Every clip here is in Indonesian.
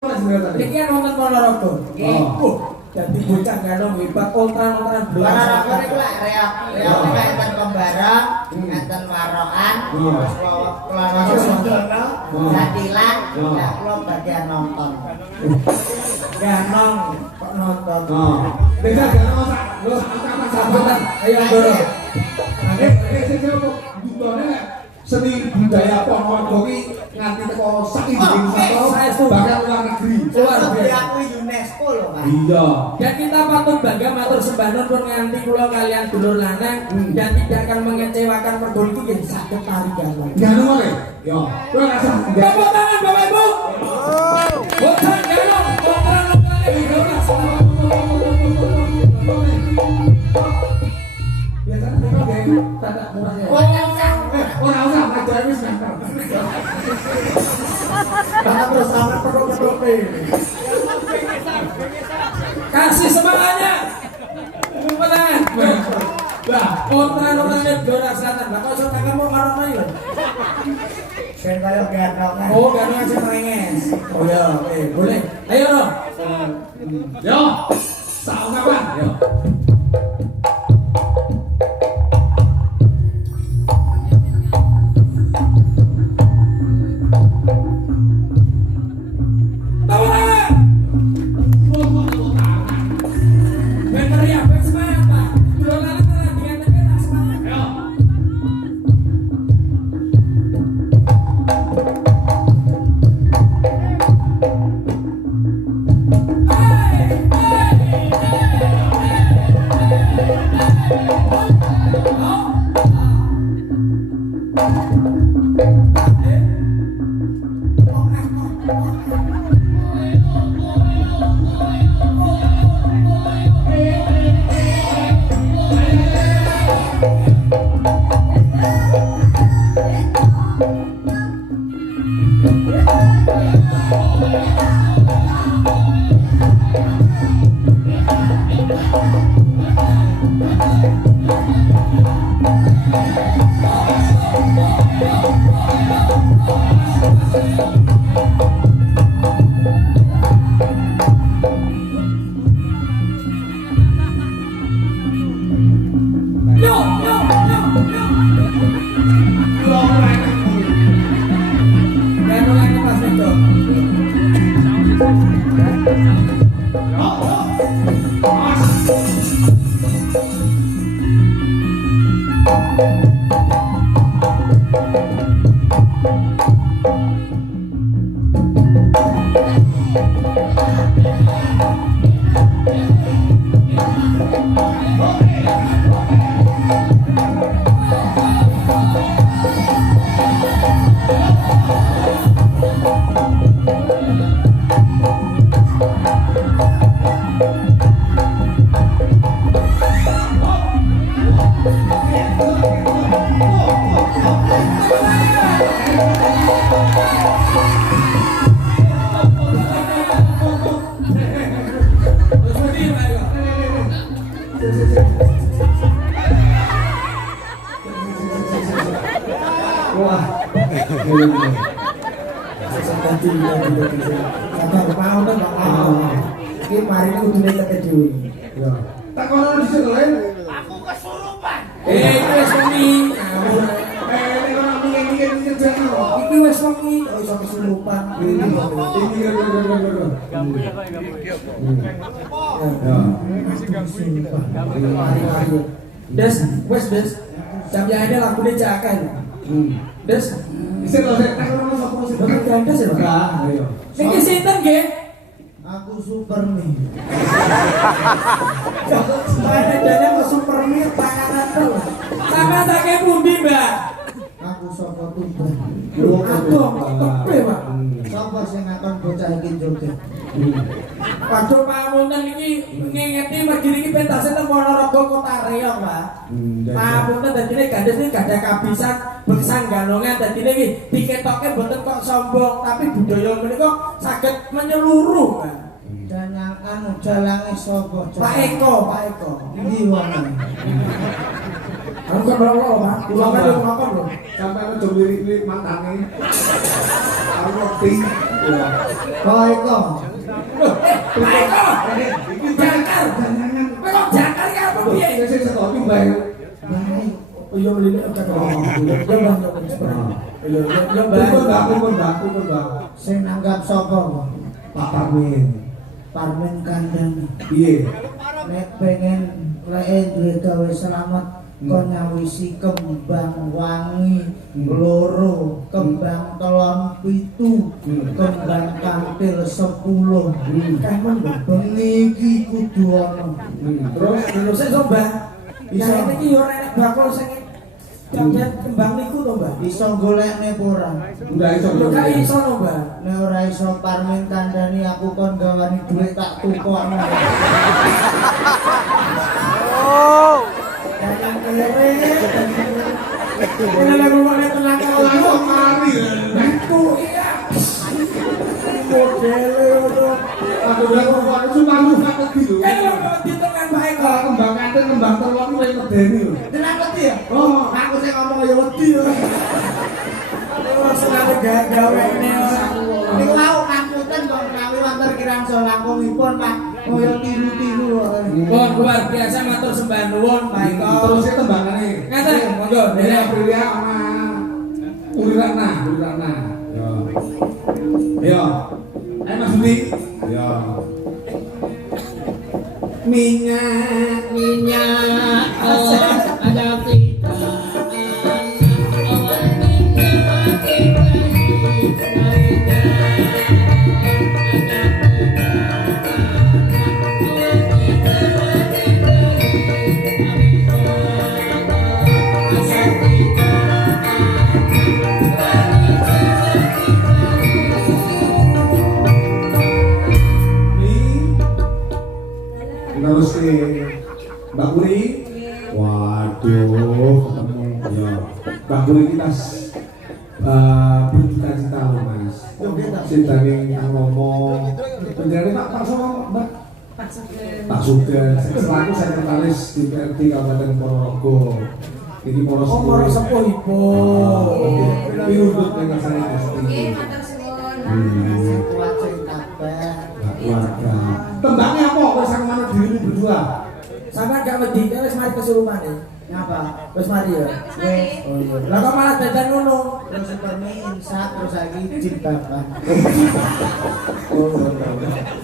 Iki kan wonten Ponorogo. Nggih. Dadi bocah ganong hebat ultran-ultran belas. Ponorogo niku lek reok enten Kembarang, enten Warokan, terus Kulon Sundana, Jatilan, ya kula bagian nonton. Ganong kok nonton. Desa ganong sak lho angkatan sampeyan. Ayo ndoro. Sing budone seni budaya Ponorogo ki nganti teko sak Indonesia bahkan luar negeri. Luar biasa UNESCO lho, Pak. Iya. Dan kita patut bangga matur sembah nuwun pun nganti kula kalian dulur lanang dan tidak akan mengecewakan mergo iki nggih saged tari ganong. Ganong wae. Yo. Kowe rasa Tepuk tangan Bapak Ibu. Bocah ganong ultran-ultran belas. biasanya mereka kayak tanda murahnya. Orang usah ngajar wis ngantar. Karena terus sampai perut-perut Kasih semangatnya. Tepuk tangan. Lah, ultran-ultran Negara Selatan. Lah kok sok kamu karo mai lho. ben kaya ganong. Oh, ganong aja merenges. Oh ya, boleh. Ayo no. Yo. Tahu kapan? Yo. Wah. Sabar mau to enggak mau. Iki mari kudune teke dhewe. Ya. Tak kono di situ lain. Aku kesurupan. Iki wis wengi. Ini orang mikir kerja karo. Iki wis wengi. Oh iso kesurupan. Ini Mari-mari. Des, wes des. Jam ya lagune cakan. Des, Bisa lho sik tak kono sapa sing Bapak Gandes ya, Pak? Enggak, ayo. Niki sinten nggih? Aku super nih. Saya dene kok Superman panganan terus. Sampeyan saking pundi, Mbak? Aku sapa tuban. Aduh, kok tepe, Pak. Sapa sing ngakon bocah iki joget? Waduh, pamunten iki ngingeti mergi niki pentasé teng Ponorogo Kota Reog, Pak. Pamunten dadine Gandes niki gadah kabisan bersang ganongan dadine iki diketoke mboten kok sombong, tapi budaya menika saged menyeluruh, Pak. Dan yang anu dalange sapa? Pak Eko. Iki wong. Aku kan lho, Pak. Kula kan yo ngokon lho. Sampai aja lirik-lirik mantane. Aku ngerti. Kok iko? Ayo, Iki Jakar. jangan. Kowe kok Jakar ki apa piye? Sing sekolah iki bae. Baik. Oh iya mrene kok ngomong. Yo Bang, yo Bang. Kupon Mbak. Sing nanggap sapa? Pak Parmin. Parmen kandhani. Piye? Nek pengen lek duwe gawe selamat kon nyawisi kembang wangi loro, kembang telon pitu, kembang kantil 10. Kamen bengi iki kudu ana. Terus sik to, Mbah. Bisa iki yo nek bakul sing jamjan kembang niku to, Mbah. Iso golekne apa ora? Enggak iso. Yo gak iso to, Mbah. Nek ora iso parmen kandhani aku kon gawani dhuwit tak tukokno. Jangan kere. Ini lagu mana tenang Langsung mari. Itu iya. Modele itu. Aku udah ngomong cuma lu sakit gitu. Kalau di tengah baik Kalau kembang kantin kembang telur lu yang medeni lho. Tenan wedi ya? Oh, Aku sing ngomong ya wedi ya. selalu gawe ini. Niku mau ngapunten kok menawi wonten kirang langkungipun Pak. Kaya tiru-tiru. Pun luar biasa matur sembah nuwun Pak Iko. terus itu tembangane. Ngaten, monggo. Dari Aprilia sama Ulirana. Yo. Yo. Ayo Mas Budi. Yo. Minyak Ada kita. terus ke Mbak Puri. Waduh, ketemu. Ya, Mbak Puri kita bercita-cita loh Mas. Cintanya yang ngomong. Beneran Pak sama Mbak. Pak Sugeng, selaku sekretaris di PRT Kabupaten Ponorogo. Ini Moro sepuh ibu. Piundut dengan saya pasti. Kuat sing tabah. Keluarga. Tembaknya apa? Kau sama mana dirimu berdua? Sampai gak wedi, wis mari kesurupan ya. Ngapa? Wis mari ya. Wis. Oh iya. Lah kok malah dadan ngono? Terus supermi insat terus lagi jilbaban.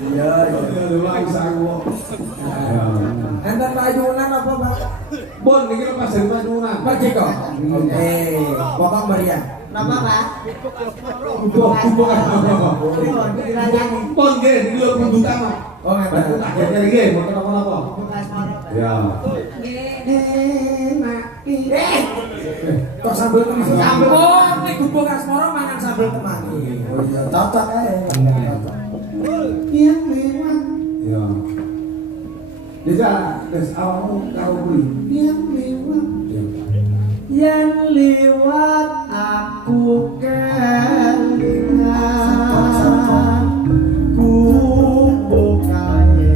Iya, Ya dulu bisa aku. Enten payunan apa, Pak? Bon, ini lepas dari payunan. Pergi kok. Oke, pokok meriah. Napa Pak? Kubuk apa? Pripun dilayani? Bon, nggih, iki lho bundutan. Oh, Aku ngeten. tak jare nggih, mboten apa-apa. Bekas marah. Ya. Kok sambel temani? Sambel. Oh, nek gubuk asmara mangan sambel temani. Oh iya, cocok ae. Yang lewat, Ya. Bisa, wis awakmu karo beli. yang lewat, Ya. yang lewat aku kelingan. Kubuk kae,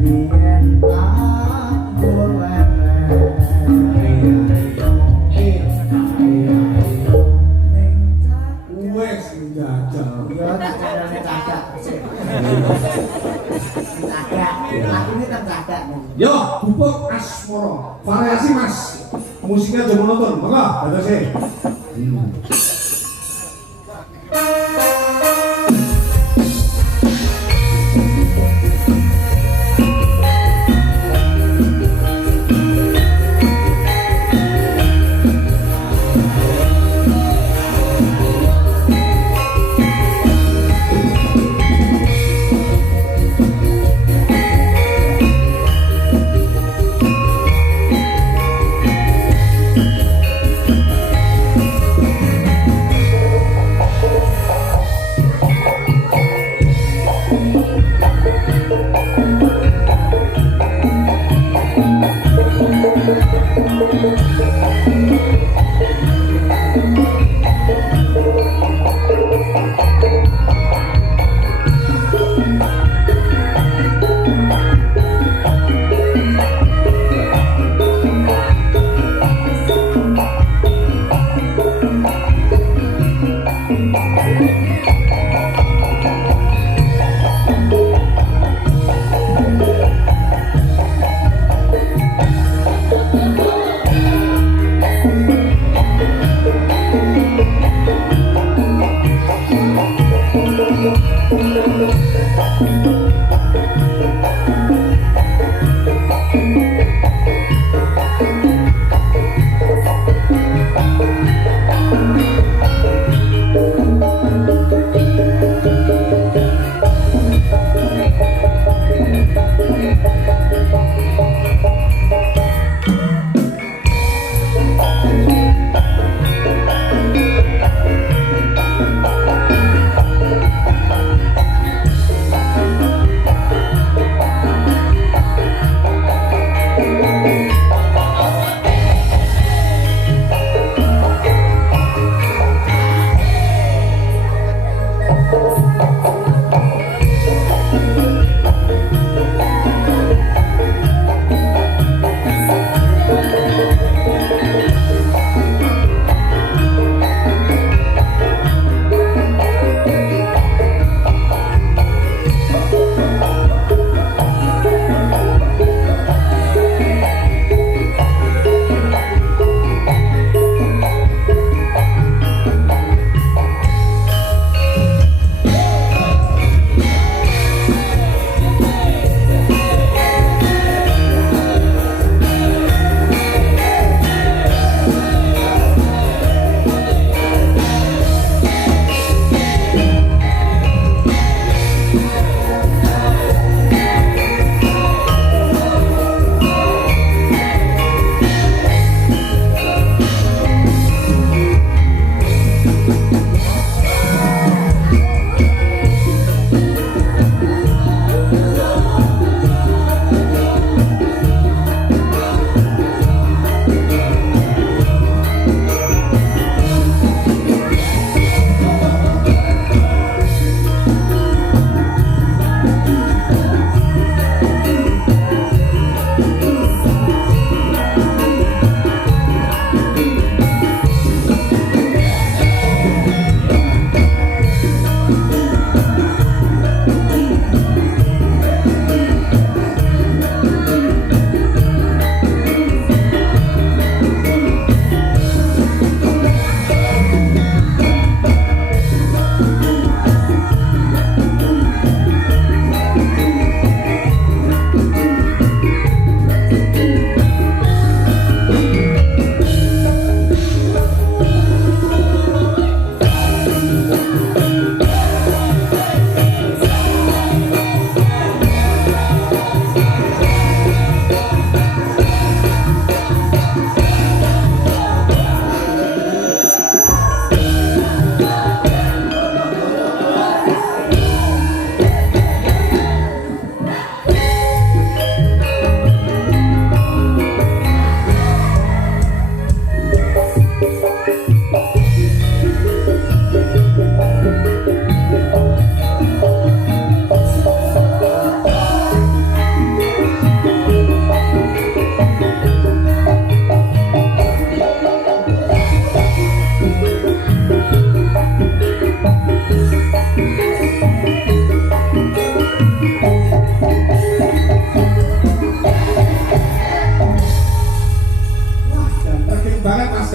biyen tak boleh. Wes njajal. Ya tak carane cadak. Cadak. Lakune tak cadak. Yo, bubuk asmara. Variasi Mas. Musiknya aja monoton. Monggo, batase.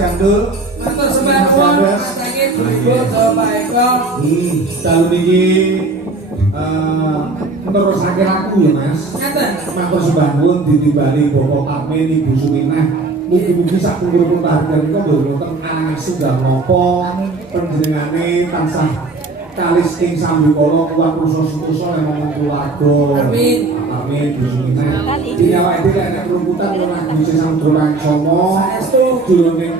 Gandul. Matur sembah nuwun matenge Ibu saha Pak Eko. Dalu niki nerusake aku ya Mas. Ngaten. Matur sembah nuwun ditimbali Bapak Parmin Ibu Suminah. Mugi-mugi sak pungkur harga nika mboten wonten anang sugih napa panjenengane tansah kalis ing sambikala kuat rusa sutusa lemong keluarga. Amin. Amin Bu Suminah. Iki awake dhewe nek rumputan ora bisa samudra somo. Saestu Jroning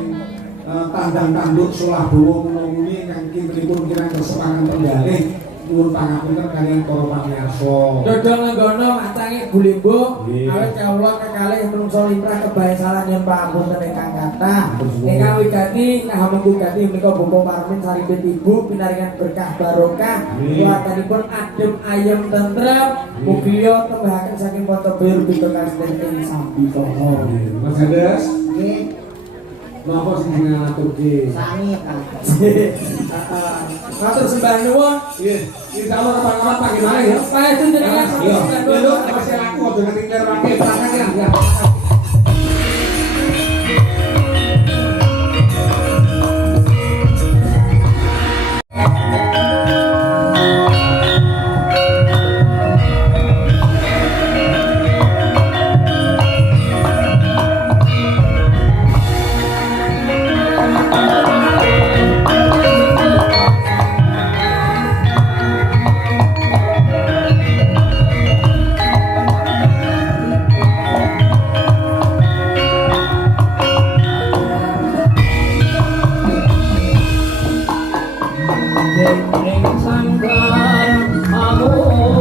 tandang tanduk solah dawa menunguni ingkang kintenipun kirang kesemangan tenggalih nuwun pangapunten kaliyan para pamirsa. dodol nggono macange Bulimbo awet kawula kekalih menungso limrah kebae salah yen pangapunten ingkang kathah. Ingkang wigati ngahamun gati menika Bapak Parmin saripit Ibu pinaringan berkah barokah keluarganipun adem ayem tentrem mugi tembahaken saking Ponco Bayur Bintang ing Sambikala. Mas Hendes, Nggih, napa sing ngaturke? sami Kang. Matur sembah nuwun. Nggih, insyaallah kapan-kapan pagi malih ya. Paestu jenengan Iya, sembah lho nuwun. masih aku aja ngetinggal wae pakangan ya. ing sanggar amung